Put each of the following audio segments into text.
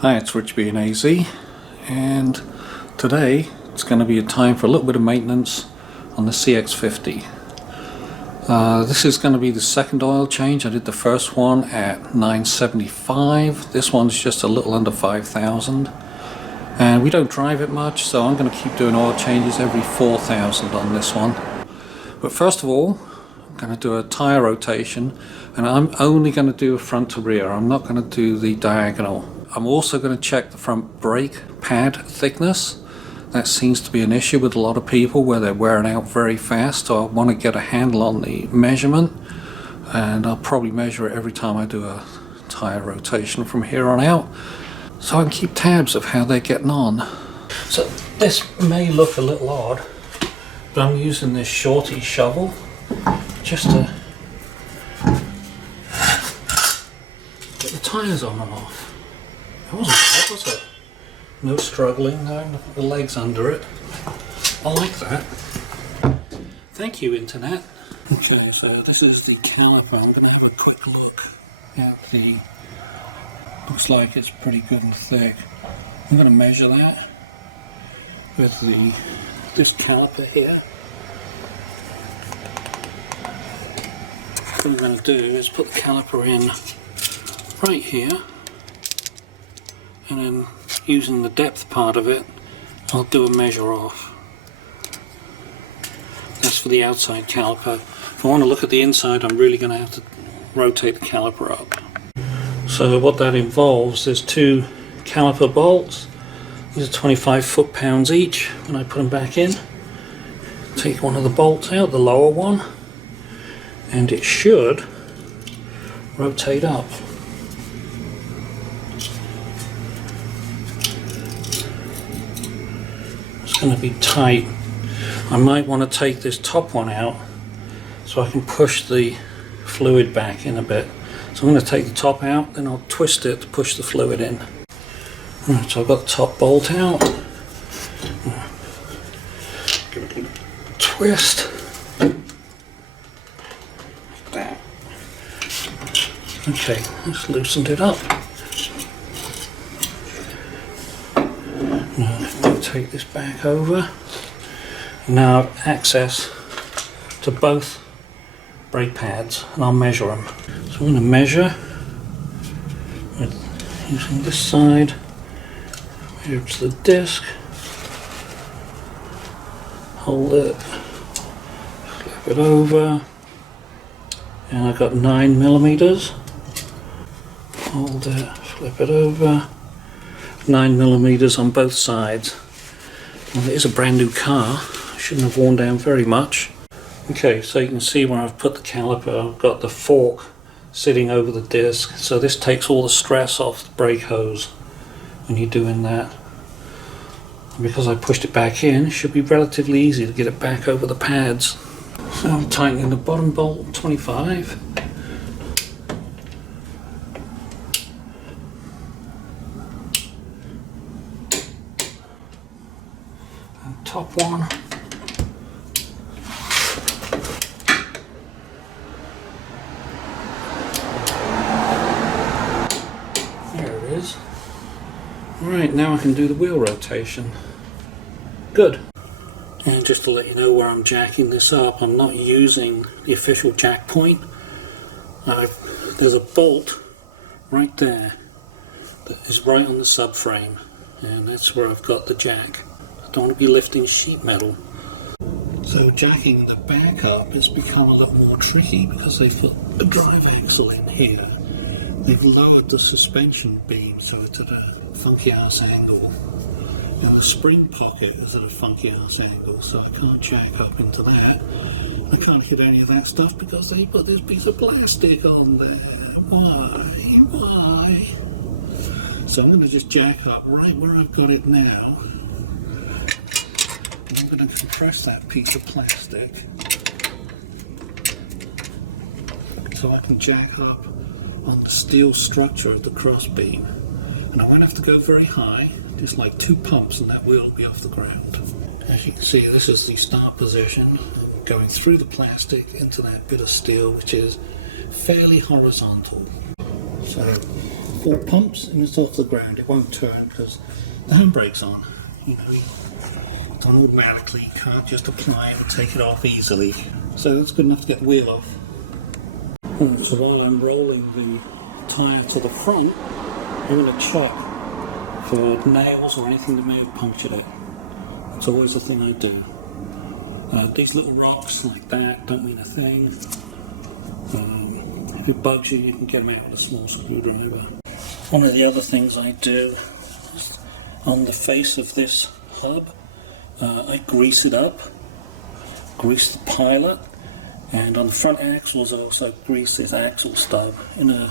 Hi, it's Rich being AZ, and today it's going to be a time for a little bit of maintenance on the CX50. This is going to be the second oil change. I did the first one at 975. This one's just a little under 5,000, and we don't drive it much, so I'm going to keep doing oil changes every 4,000 on this one. But first of all, I'm going to do a tire rotation, and I'm only going to do a front to rear. I'm not going to do the diagonal. I'm also going to check the front brake pad thickness. That seems to be an issue with a lot of people where they're wearing out very fast, so I want to get a handle on the measurement, and I'll probably measure it every time I do a tire rotation from here on out, so I can keep tabs of how they're getting on. So this may look a little odd, but I'm using this shorty shovel just to get the tires on and off. It wasn't bad, was it? No struggling, no the legs under it. I like that. Thank you, Internet. Okay, so this is the caliper. I'm going to have a quick look at the... Looks like it's pretty good and thick. I'm going to measure that with this caliper here. What I'm going to do is put the caliper in right here, and then using the depth part of it, I'll do a measure off. That's for the outside caliper. If I want to look at the inside, I'm really going to have to rotate the caliper up. So what that involves is two caliper bolts. These are 25 foot-pounds each. When I put them back in, take one of the bolts out, the lower one, and it should rotate up. Going to be tight. I might want to take this top one out so I can push the fluid back in a bit. So I'm going to take the top out, then I'll twist it to push the fluid in. Right, so I've got the top bolt out. Give it a little twist. Like that. Okay, just loosened it up. Take this back over. Now I've access to both brake pads, and I'll measure them. So I'm going to measure using this side, measure to the disc, hold it, flip it over, and I've got 9 millimeters. Hold it, flip it over, 9 millimeters on both sides. Well, it is a brand new car. I shouldn't have worn down very much. Okay, so you can see where I've put the caliper. I've got the fork sitting over the disc, so this takes all the stress off the brake hose when you're doing that. And because I pushed it back in, it should be relatively easy to get it back over the pads. So I'm tightening the bottom bolt, 25. Top one. There it is. Right, now I can do the wheel rotation. Good. And just to let you know where I'm jacking this up, I'm not using the official jack point. There's a bolt right there that is right on the subframe, and that's where I've got the jack. I don't want to be lifting sheet metal. So jacking the back up has become a lot more tricky because they've put a drive axle in here. They've lowered the suspension beam so it's at a funky ass angle. And the spring pocket is at a funky ass angle, so I can't jack up into that. I can't hit any of that stuff because they put this piece of plastic on there. Why? So I'm going to just jack up right where I've got it now. I'm going to compress that piece of plastic so I can jack up on the steel structure of the cross beam. And I won't have to go very high, just like 2 pumps and that wheel will be off the ground. As you can see, this is the start position. I'm going through the plastic into that bit of steel, which is fairly horizontal. So 4 pumps and it's off the ground. It won't turn because the handbrake's on. You know, it's on automatically. You can't just apply it and take it off easily. So that's good enough to get the wheel off. So while I'm rolling the tyre to the front, I'm going to check for nails or anything that may have punctured it. It's always the thing I do. These little rocks like that don't mean a thing. If it bugs you, you can get them out with a small screwdriver. One of the other things I do is on the face of this hub, I grease it up, grease the pilot, and on the front axles I also grease this axle stub in an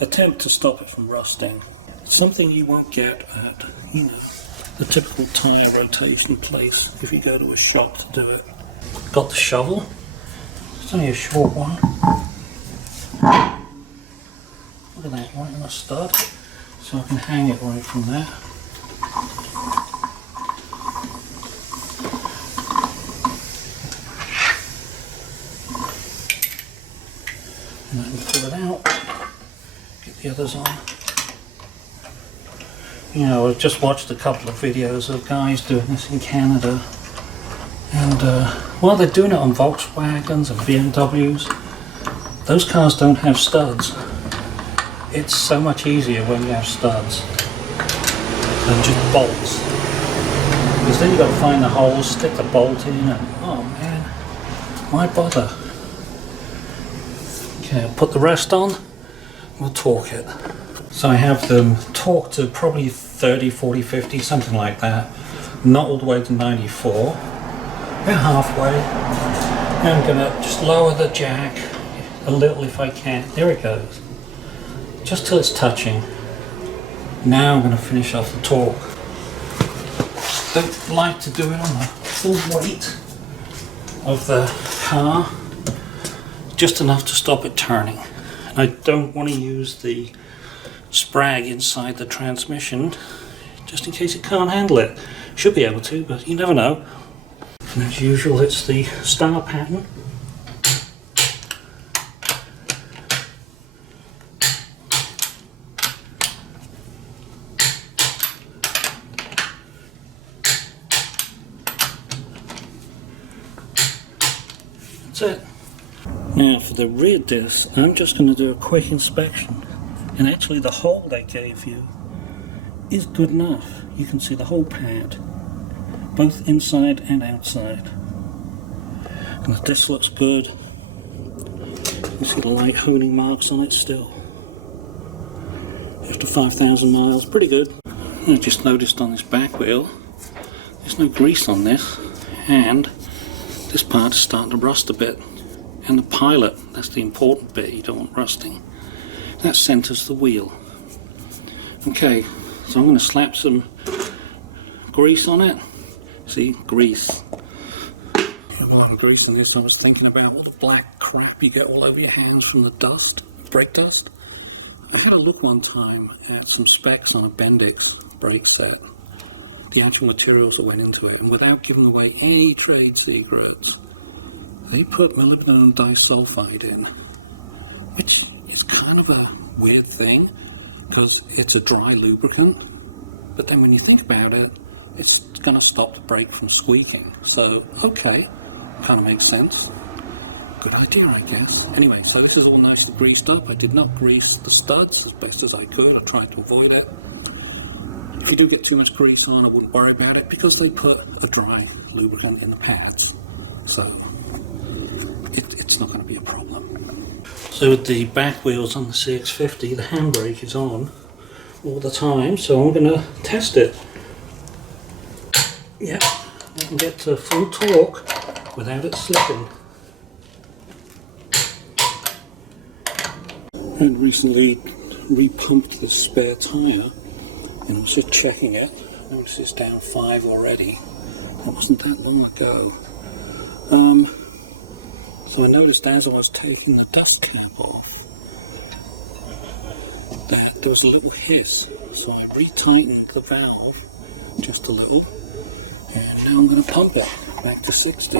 attempt to stop it from rusting. It's something you won't get at, you know, the typical tyre rotation place if you go to a shop to do it. Got the shovel. It's only a short one. Look at that, right in the stud. So I can hang it right from there. And I can pull it out, get the others on. You know, I've just watched a couple of videos of guys doing this in Canada, and while they're doing it on Volkswagens and BMWs, those cars don't have studs. It's so much easier when you have studs than just bolts, because then you've got to find the holes, stick the bolt in, and oh man, why bother? Okay, I'll put the rest on, we'll torque it. So I have them torqued to probably 30, 40, 50, something like that. Not all the way to 94. About halfway. And I'm going to just lower the jack a little if I can. There it goes. Just till it's touching. Now I'm going to finish off the torque. Don't like to do it on the full weight of the car. Just enough to stop it turning. And I don't want to use the sprag inside the transmission just in case it can't handle it. Should be able to, but you never know. And as usual, it's the star pattern. That's it. Now for the rear disc, I'm just going to do a quick inspection. And actually the hole they gave you is good enough. You can see the whole pad, both inside and outside. And the disc looks good. You can see the light honing marks on it still. After 5,000 miles, pretty good. I just noticed on this back wheel, there's no grease on this, and this part is starting to rust a bit. And the pilot, that's the important bit you don't want rusting. That centers the wheel. Okay, so I'm going to slap some grease on it. See, grease. While I'm greasing this, I was thinking about all the black crap you get all over your hands from the dust, brake dust. I had a look one time at some specs on a Bendix brake set, the actual materials that went into it, and without giving away any trade secrets, they put molybdenum disulfide in, which is kind of a weird thing because it's a dry lubricant, but then when you think about it, it's going to stop the brake from squeaking. So, okay, kind of makes sense. Good idea, I guess. Anyway, so this is all nicely greased up. I did not grease the studs as best as I could. I tried to avoid it. If you do get too much grease on, I wouldn't worry about it because they put a dry lubricant in the pads. So, it's not going to be a problem. So with the back wheels on the CX50, the handbrake is on all the time, so I'm going to test it. Yeah, I can get to full torque without it slipping. I had recently repumped this spare tyre and I was just checking it. I noticed it's down 5 already. That wasn't that long ago. So I noticed as I was taking the dust cap off that there was a little hiss. So I retightened the valve just a little, and now I'm going to pump it back to 60.